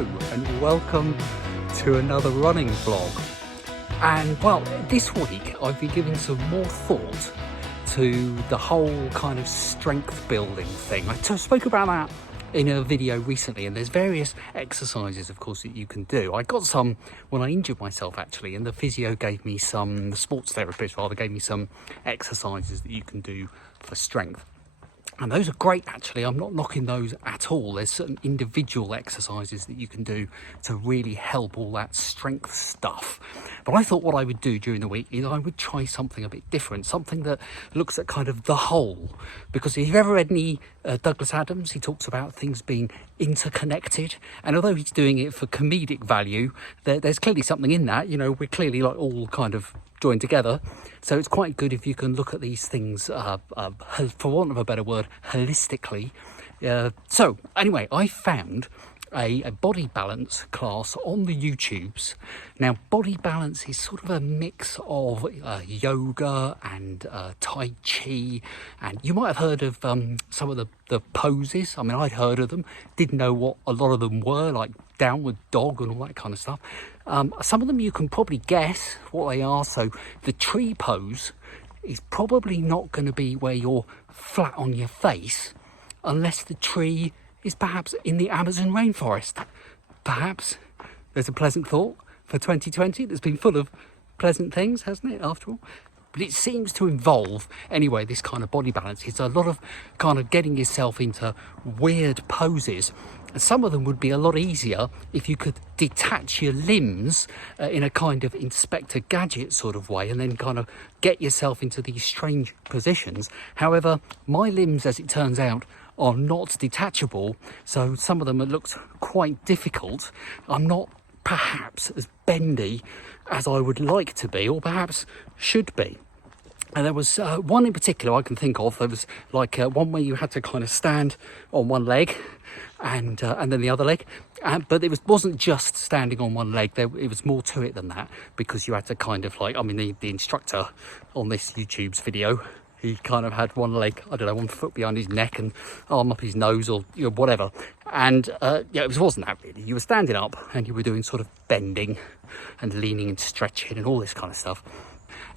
Hello and welcome to another running vlog. And well, this week I've been giving some more thought to the whole kind of strength building thing. I spoke about that in a video recently, and there's various exercises of course that you can do. I got some when I injured myself actually, and the physio gave me some, the sports therapist rather, gave me some exercises that you can do for strength. And those are great actually, I'm not knocking those at all. There's certain individual exercises that you can do to really help all that strength stuff. But I thought what I would do during the week is I would try something a bit different, something that looks at kind of the whole. Because if you've ever read any Douglas Adams, he talks about things being interconnected. And although he's doing it for comedic value, there's clearly something in that. You know, we're clearly like all kind of joined together. So it's quite good if you can look at these things, for want of a better word, holistically. So anyway, I found a body balance class on the YouTubes. Now, body balance is sort of a mix of yoga and Tai Chi, and you might have heard of some of the poses. I mean, I'd heard of them, didn't know what a lot of them were, like downward dog and all that kind of stuff. Some of them you can probably guess what they are. So the tree pose is probably not going to be where you're flat on your face unless the tree is perhaps in the Amazon rainforest. Perhaps. There's a pleasant thought for 2020 that's been full of pleasant things, hasn't it, after all? But it seems to involve, anyway, this kind of body balance. It's a lot of kind of getting yourself into weird poses. And some of them would be a lot easier if you could detach your limbs in a kind of Inspector Gadget sort of way, and then kind of get yourself into these strange positions. However, my limbs, as it turns out, are not detachable, so some of them it looks quite difficult. I'm not perhaps as bendy as I would like to be, or perhaps should be. And there was one in particular I can think of. There was like one where you had to kind of stand on one leg and then the other leg, but it wasn't just standing on one leg. It was more to it than that, because you had to kind of like, I mean, the instructor on this YouTube's video, he kind of had one leg, I don't know, one foot behind his neck and arm up his nose, or you know, whatever. And yeah, it wasn't that really. You were standing up and you were doing sort of bending and leaning and stretching and all this kind of stuff.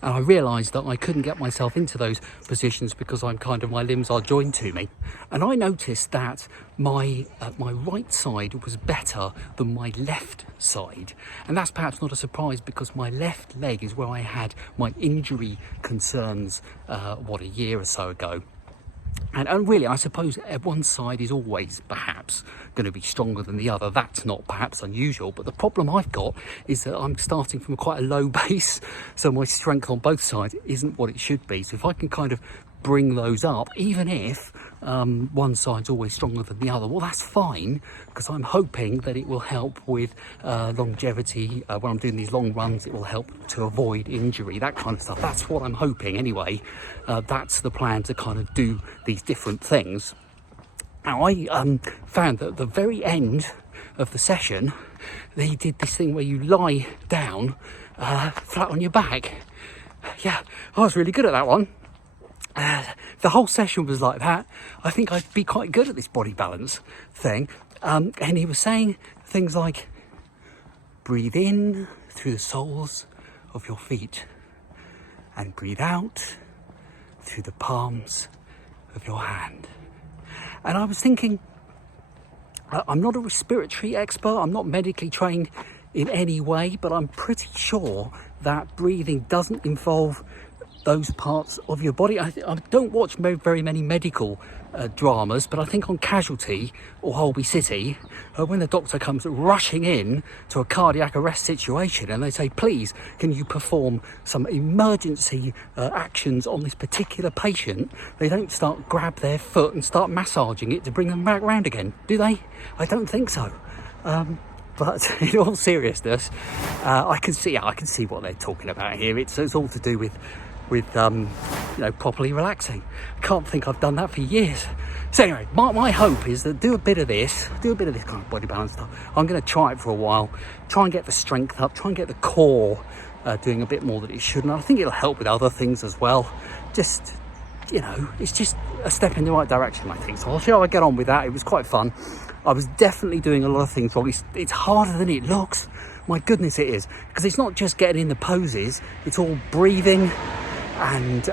And I realised that I couldn't get myself into those positions because my limbs are joined to me. And I noticed that my right side was better than my left side. And that's perhaps not a surprise, because my left leg is where I had my injury concerns, a year or so ago. And really, I suppose one side is always perhaps going to be stronger than the other. That's not perhaps unusual, but the problem I've got is that I'm starting from quite a low base, so my strength on both sides isn't what it should be. So if I can kind of bring those up, even if one side's always stronger than the other, well, that's fine, because I'm hoping that it will help with longevity. When I'm doing these long runs, it will help to avoid injury, that kind of stuff. That's what I'm hoping anyway. That's the plan, to kind of do these different things. Now, I found that at the very end of the session, they did this thing where you lie down flat on your back. Yeah, I was really good at that one. The whole session was like that. I think I'd be quite good at this body balance thing. And he was saying things like, breathe in through the soles of your feet and breathe out through the palms of your hand. And I was thinking, I'm not a respiratory expert, I'm not medically trained in any way, but I'm pretty sure that breathing doesn't involve those parts of your body. I don't watch very many medical dramas, but I think on Casualty or Holby City, when the doctor comes rushing in to a cardiac arrest situation and they say, please, can you perform some emergency actions on this particular patient, they don't grab their foot and start massaging it to bring them back round again, do they? I don't think so. But in all seriousness, I can see what they're talking about here. It's all to do with properly relaxing. I can't think I've done that for years. So anyway, my hope is that do a bit of this kind of body balance stuff. I'm going to try it for a while, try and get the strength up, try and get the core doing a bit more than it should. And I think it'll help with other things as well. Just you know, it's just a step in the right direction, I think. So I'll see how I get on with that. It was quite fun. I was definitely doing a lot of things wrong. It's harder than it looks. My goodness, it is. Because it's not just getting in the poses. It's all breathing, and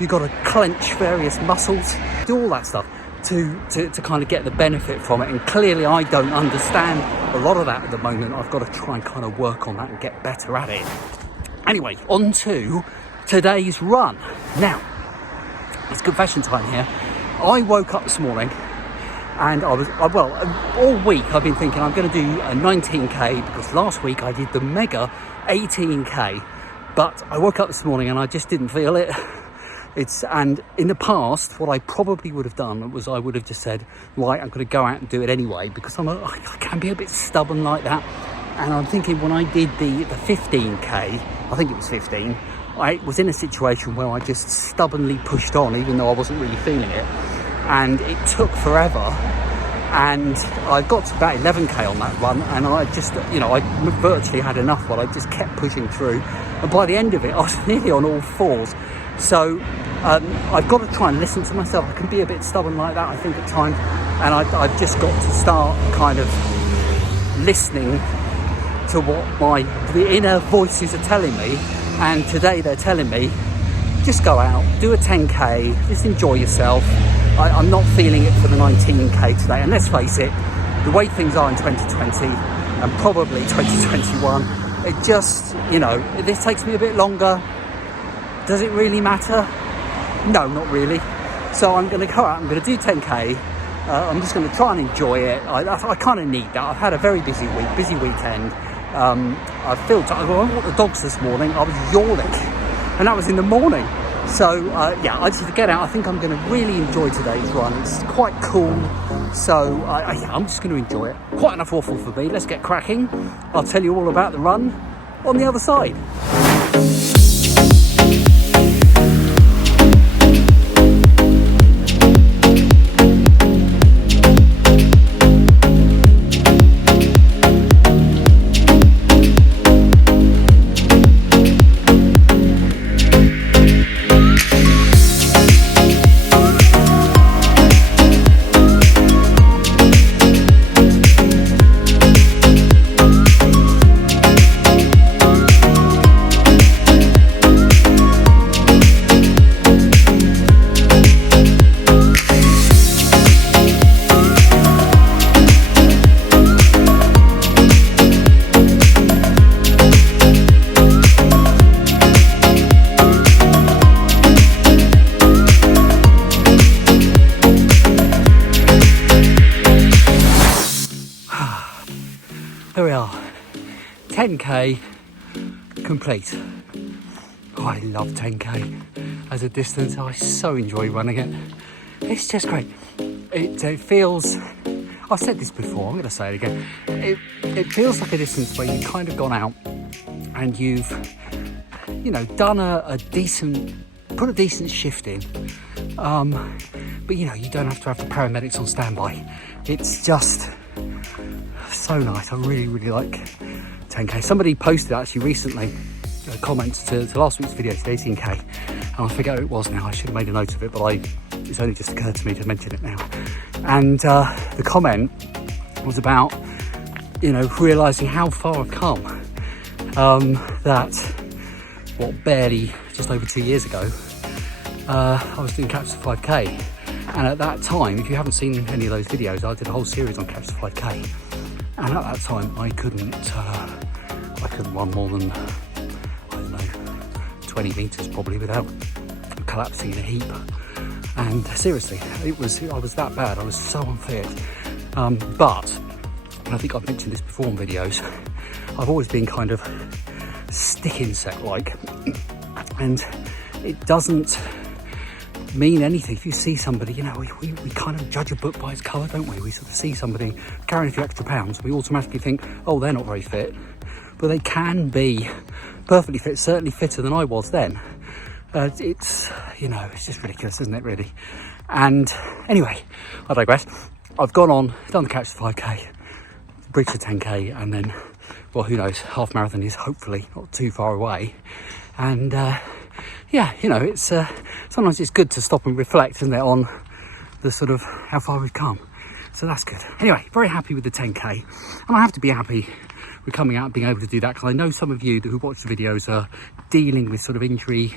you've got to clench various muscles, do all that stuff to kind of get the benefit from it. And clearly I don't understand a lot of that at the moment. I've got to try and kind of work on that and get better at it. Anyway, on to today's run. Now, it's confession time here. I woke up this morning and all week I've been thinking I'm going to do a 19k, because last week I did the mega 18k, but I woke up this morning and I just didn't feel it. And in the past, what I probably would have done was I would have just said, right, I'm going to go out and do it anyway, because I can be a bit stubborn like that. And I'm thinking, when I did the 15k, I think it was 15, I was in a situation where I just stubbornly pushed on, even though I wasn't really feeling it. And it took forever. And I got to about 11k on that run, and I just, you know, I virtually had enough, but I just kept pushing through. And by the end of it, I was nearly on all fours. So I've got to try and listen to myself. I can be a bit stubborn like that, I think, at times. And I've just got to start kind of listening to what the inner voices are telling me. And today they're telling me, just go out, do a 10k, just enjoy yourself. I'm not feeling it for the 19k today. And let's face it, the way things are in 2020 and probably 2021, it just, you know, this takes me a bit longer. Does it really matter? No, not really. So I'm going to go out, I'm going to do 10k. I'm just going to try and enjoy it. I kind of need that. I've had a very busy weekend. I feel tired. I walked the dogs this morning. I was yawning, and that was in the morning. So yeah, I just need to get out. I think I'm going to really enjoy today's run. It's quite cool. So yeah, I'm just going to enjoy it. Quite enough waffle for me. Let's get cracking. I'll tell you all about the run on the other side. Here we are, 10k complete. Oh, I love 10k as a distance. I so enjoy running it. It's just great. It feels, I've said this before, I'm going to say it again. It feels like a distance where you've kind of gone out and you've, you know, done put a decent shift in. But you know, you don't have to have the paramedics on standby. It's just so nice. I really, really like 10k. Somebody posted actually recently a comment to last week's video, to 18k, and I forget who it was now. I should have made a note of it, but it's only just occurred to me to mention it now. And the comment was about, you know, realising how far I've come. That barely just over 2 years ago, I was doing Catch the 5k, and at that time, if you haven't seen any of those videos, I did a whole series on Catch the 5k. And at that time, I couldn't run more than, I don't know, 20 metres probably without collapsing in a heap. And seriously, I was that bad. I was so unfit. But, and I think I've mentioned this before in videos, I've always been kind of stick insect like, and it doesn't mean anything. If you see somebody, you know, we kind of judge a book by its cover, don't we? We sort of see somebody carrying a few extra pounds, we automatically think, oh, they're not very fit. But they can be perfectly fit, certainly fitter than I was then. It's, you know, it's just ridiculous, isn't it, really? And anyway, I digress. I've gone on, done the Catch the 5k, bridge the 10k, and then, well, who knows, half marathon is hopefully not too far away. And yeah, you know, it's sometimes it's good to stop and reflect, isn't it, on the sort of how far we've come. So that's good. Anyway, very happy with the 10k, and I have to be happy with coming out and being able to do that, because I know some of you who watch the videos are dealing with sort of injury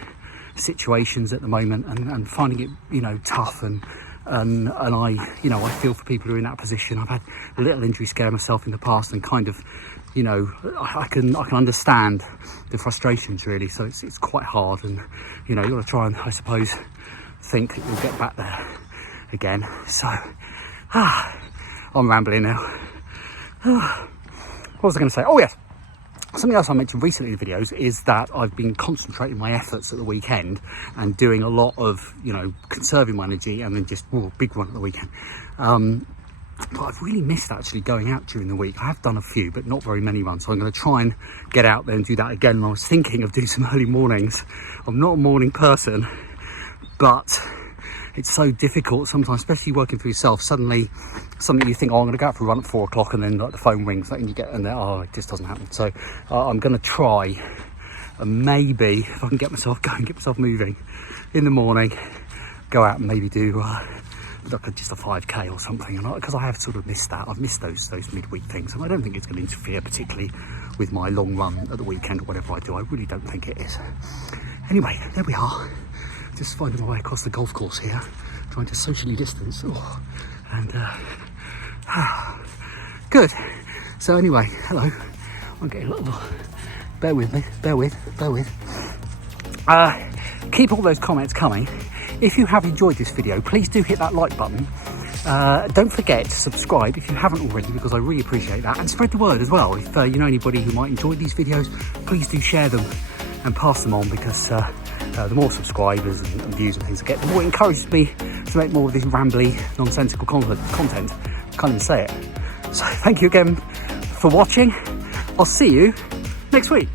situations at the moment and finding it, you know, tough, and I, you know, I feel for people who are in that position. I've had a little injury scare myself in the past, and kind of, you know, I can understand the frustrations really. So it's quite hard, and you know, you've got to try and, I suppose, think that you'll get back there again. So I'm rambling now. What was I going to say? Oh yes, something else I mentioned recently in the videos is that I've been concentrating my efforts at the weekend and doing a lot of, you know, conserving my energy, and then just big run at the weekend. But I've really missed actually going out during the week. I have done a few, but not very many runs. So I'm going to try and get out there and do that again. And I was thinking of doing some early mornings. I'm not a morning person, but it's so difficult sometimes, especially working for yourself. Suddenly something you think, oh, I'm going to go out for a run at 4 o'clock, and then like the phone rings, and you get, and then, oh, it just doesn't happen. So I'm going to try, and maybe if I can get myself going, get myself moving in the morning, go out and maybe do like just a 5k or something. And because I have sort of missed that, I've missed those midweek things, and I don't think it's going to interfere particularly with my long run at the weekend or whatever I do. I really don't think it is. Anyway, there we are. Just finding my way across the golf course here, trying to socially distance. Good. So anyway, hello. I'm getting a little. Bear with me. Bear with. Keep all those comments coming. If you have enjoyed this video, please do hit that like button. Don't forget to subscribe if you haven't already, because I really appreciate that, and spread the word as well. If you know anybody who might enjoy these videos, please do share them and pass them on, because the more subscribers and views and things I get, the more it encourages me to make more of this rambly, nonsensical content. I can't even say it. So thank you again for watching. I'll see you next week.